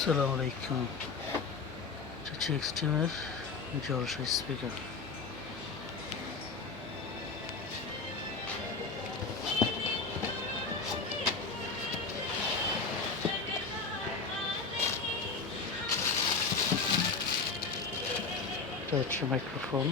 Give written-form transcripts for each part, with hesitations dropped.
আসসালামু আলাইকুম। এটা হচ্ছে এক্সট্রিমের জলসা স্পিকার। এটা হচ্ছে মাইক্রোফোন।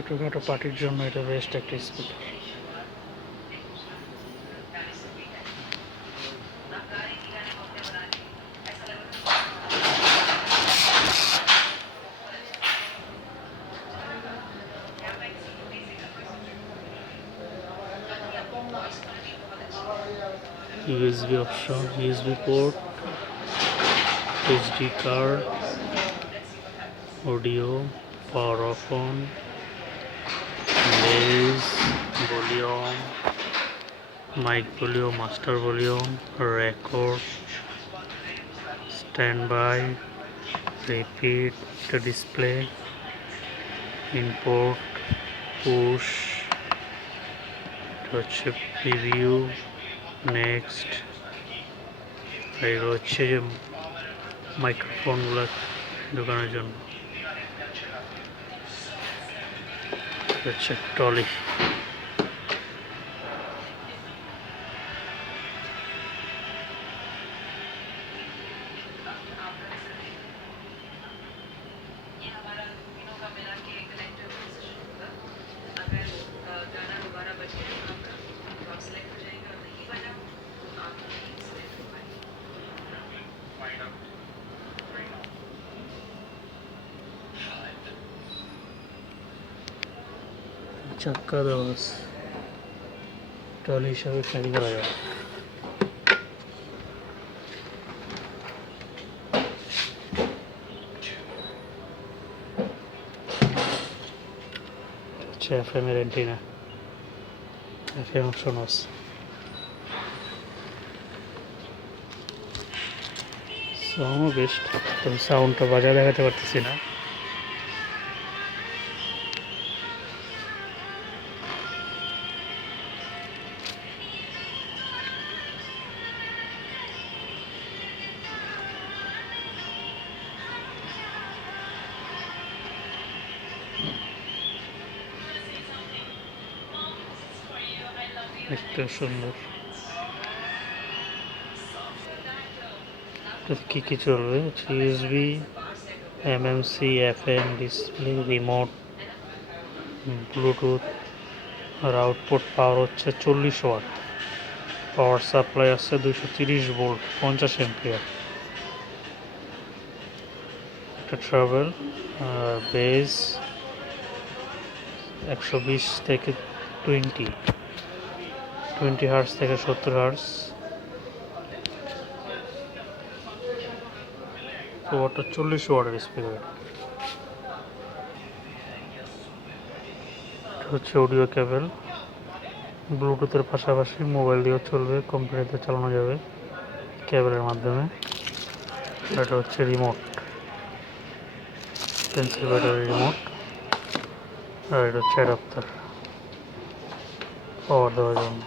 ছোটোখাটো পার্টির জন্য এটা বেস্ট একটা speaker. USB option, USB port, SD card, audio, power off on, bass, volume, mic volume, master volume, record, standby, repeat, display, import, push, preview, next, আর হচ্ছে যে মাইক্রোফোনগুলো ঢোকানোর জন্য হচ্ছে ট্রলি। চাক্কা দেওয়া আছে, ট্রলি হিসাবে ক্যারি করা যায়। হচ্ছে FM এর অ্যান্টেনা, FM অপশন আছে। সাউন্ড বেস্ট, তবে সাউন্ডটা বাজায় দেখাতে পারতেছি না। দেখতে সুন্দর। কি কি চলবে? USB, MMC, FM, display, remote, bluetooth. আর আউটপুট পাওয়ার হচ্ছে 40 ওয়াট। পাওয়ার সাপ্লাই আছে 230 ভোল্ট, 50 এম্পিয়ার। একটা ট্রাভেল, বেস 120 থেকে 20 হার্টজ থেকে 70 হার্টজ। ওয়াটটা 40 ওয়াটের স্পিকার। হচ্ছে অডিও কেবল, ব্লুটুথের পাশাপাশি মোবাইল দিয়েও চলবে, কম্পিউটার দিয়ে চালানো যাবে। কেবলের মাধ্যমে। এটা হচ্ছে রিমোট, পেন্সিল ব্যাটারি রিমোট। আর এটা হচ্ছে অ্যাডাপ্টার পাওয়ার দেওয়ার জন্য।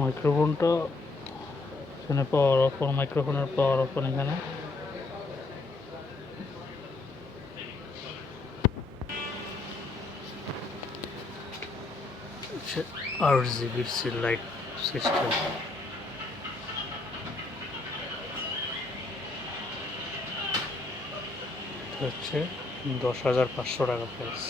মাইক্রোফোনটা এখানে পাওয়ার অফ, মাইক্রোফোনের পাওয়ার অফ এখানে। RGB light system. হচ্ছে 10,500 টাকা প্রাইস।